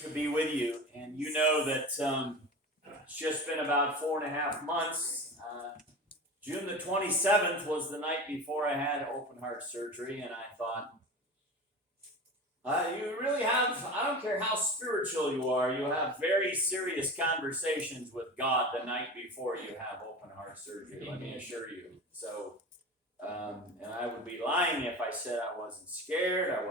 to be with you. And you know that it's just been about 4.5 months. June the 27th was the night before I had open heart surgery, and I thought, you really have, I don't care how spiritual you are, you have very serious conversations with God the night before you have open heart surgery, let me assure you. So, and I would be lying if I said I wasn't scared. I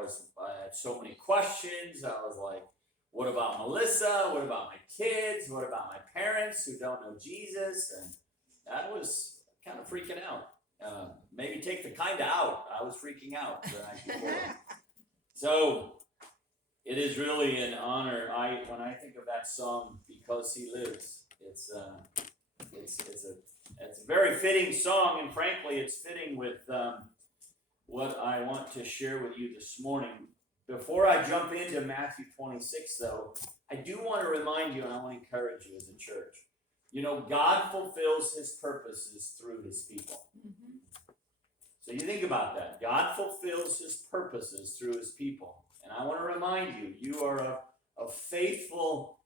had so many questions. I was like, what about Melissa? What about my kids? What about my parents who don't know Jesus? And that was kind of freaking out. Maybe take the kind of out. I was freaking out the night before. So it is really an honor. When I think of that song, "Because He Lives," it's a very fitting song, and frankly, it's fitting with what I want to share with you this morning. Before I jump into Matthew 26, though, I do want to remind you, and I want to encourage you as a church. You know, God fulfills His purposes through His people. Mm-hmm. So you think about that. God fulfills His purposes through His people. And I want to remind you, you are a faithful,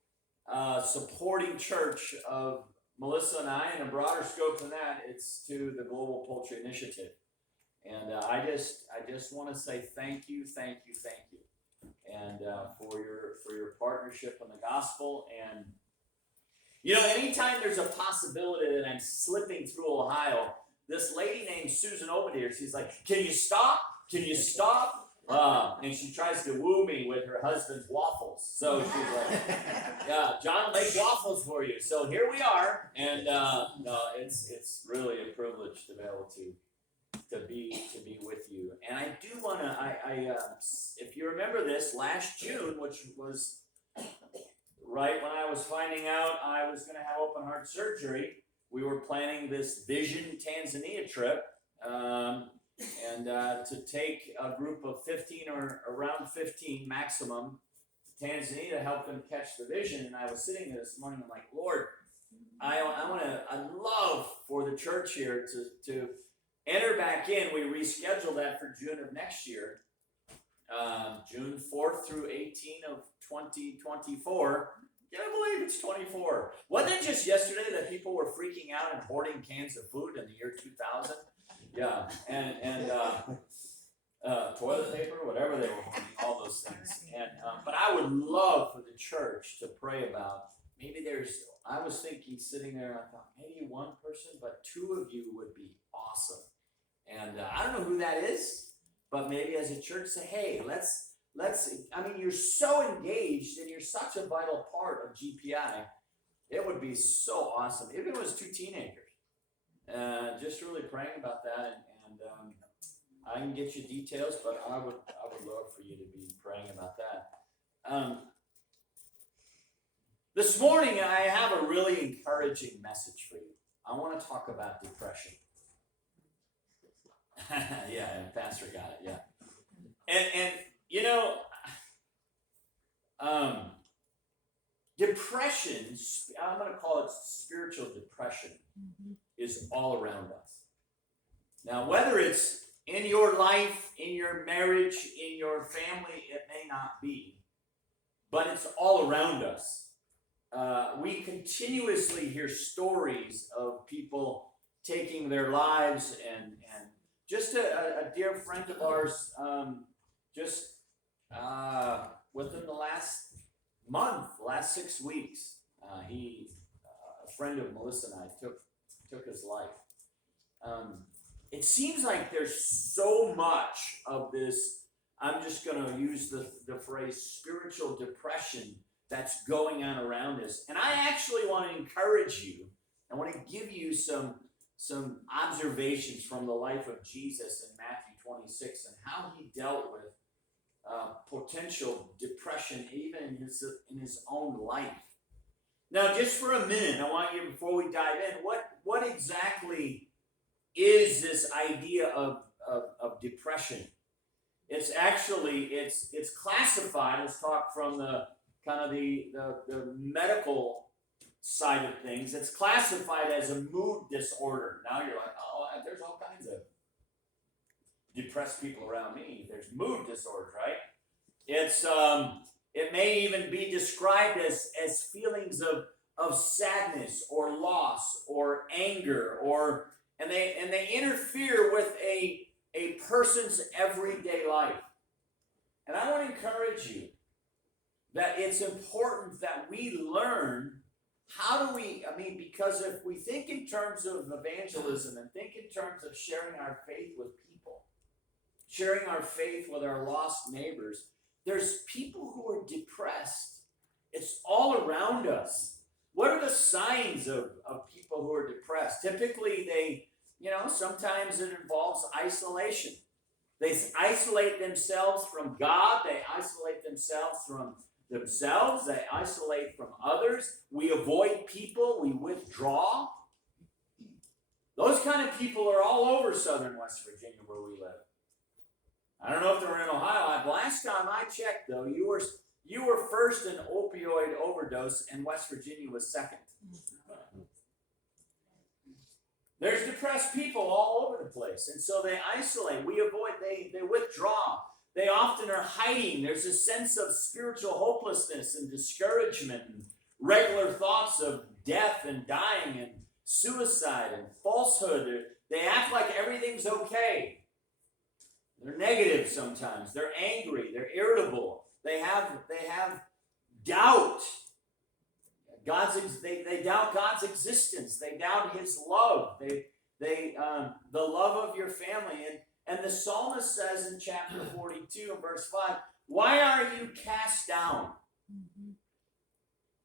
supporting church of Melissa and I, and a broader scope than that, it's to the Global Poultry Initiative. And I just want to say thank you, and for your partnership in the gospel. And you know, anytime there's a possibility that I'm slipping through Ohio, this lady named Susan over here, she's like, "Can you stop? Can you stop?" And she tries to woo me with her husband's waffles. So she's like, "Yeah, John, make waffles for you." So here we are, and it's really a privilege to be able to be with you. And I do want to, if you remember this, last June, which was right when I was finding out I was going to have open heart surgery, we were planning this Vision Tanzania trip, and to take a group of 15 or around 15 maximum to Tanzania to help them catch the vision. And I was sitting there this morning, I'm like, Lord, I'd love for the church here to enter back in. We rescheduled that for June of next year, June 4th through 18 of 2024. Can I believe it's 24? Wasn't it just yesterday that people were freaking out and hoarding cans of food in the year 2000? Yeah, and toilet paper, whatever they were hoarding, all those things. And but I would love for the church to pray about, maybe I was thinking sitting there, I thought maybe one person, but 2 of you would be awesome. And I don't know who that is, but maybe as a church say, hey, let's, I mean, you're so engaged and you're such a vital part of GPI. It would be so awesome if it was 2 teenagers. Just really praying about that, and I can get you details, but I would love for you to be praying about that. This morning, I have a really encouraging message for you. I want to talk about depression. Yeah, and Pastor got it, yeah. And you know, depression, I'm going to call it spiritual depression, is all around us. Now, whether it's in your life, in your marriage, in your family, it may not be, but it's all around us. We continuously hear stories of people taking their lives, and just a dear friend of ours, within the last 6 weeks, a friend of Melissa and I took his life. It seems like there's so much of this, I'm just going to use the phrase spiritual depression that's going on around us. And I actually want to encourage you. I want to give you some observations from the life of Jesus in Matthew 26 and how he dealt with potential depression even in his own life. Now, just for a minute, I want you, before we dive in, what exactly is this idea of depression? It's actually, it's classified, let's talk from the kind of the medical side of things. It's classified as a mood disorder. Now you're like, oh, there's all kinds of depressed people around me. There's mood disorders, right? It's It may even be described as feelings of sadness or loss or anger, and they interfere with a person's everyday life. And I want to encourage you that it's important that we learn because if we think in terms of evangelism and think in terms of sharing our faith with people, sharing our faith with our lost neighbors, there's people who are depressed. It's all around us. What are the signs of people who are depressed? Typically, sometimes it involves isolation. They isolate themselves from God. They isolate themselves from themselves. They isolate from others. We avoid people. We withdraw. Those kind of people are all over southern West Virginia where we live. I don't know if they're in Ohio. Last time I checked, though, you were first in opioid overdose, and West Virginia was second. There's depressed people all over the place, and so they isolate. We avoid. They withdraw. They often are hiding. There's a sense of spiritual hopelessness and discouragement, and regular thoughts of death and dying and suicide and falsehood. They act like everything's okay. They're negative sometimes. They're angry. They're irritable. They have doubt. They doubt God's existence. They doubt His love. They the love of your family. And the psalmist says in chapter 42 and verse 5, "Why are you cast down?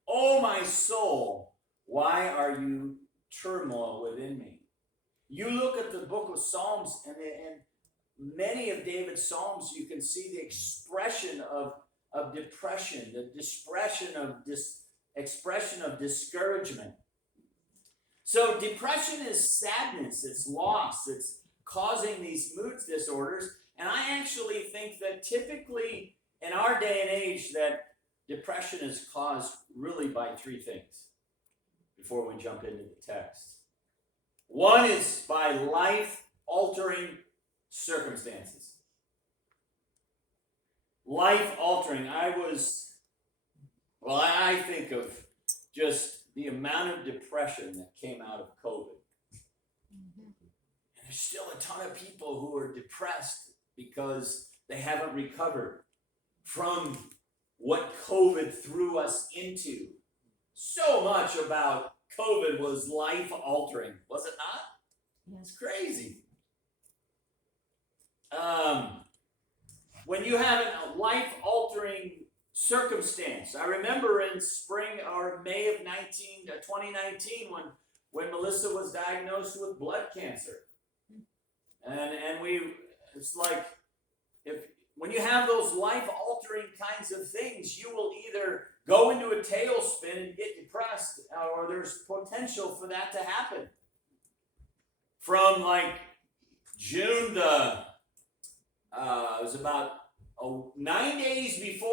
O my soul, why are you turmoil within me?" You look at the book of Psalms, and many of David's Psalms, you can see the expression of depression, the expression of discouragement. So depression is sadness, it's loss, it's causing these mood disorders. And I actually think that typically in our day and age that depression is caused really by three things before we jump into the text. One is by life-altering circumstances. Life-altering. I think of just the amount of depression that came out of COVID. And there's still a ton of people who are depressed because they haven't recovered from what COVID threw us into. So much about COVID was life-altering, was it not? It's crazy. When you have a life-altering circumstance, I remember in spring or May of 2019 when Melissa was diagnosed with blood cancer, and it's like when you have those life-altering kinds of things, you will either go into a tailspin and get depressed, or there's potential for that to happen. From like June it was about 9 days before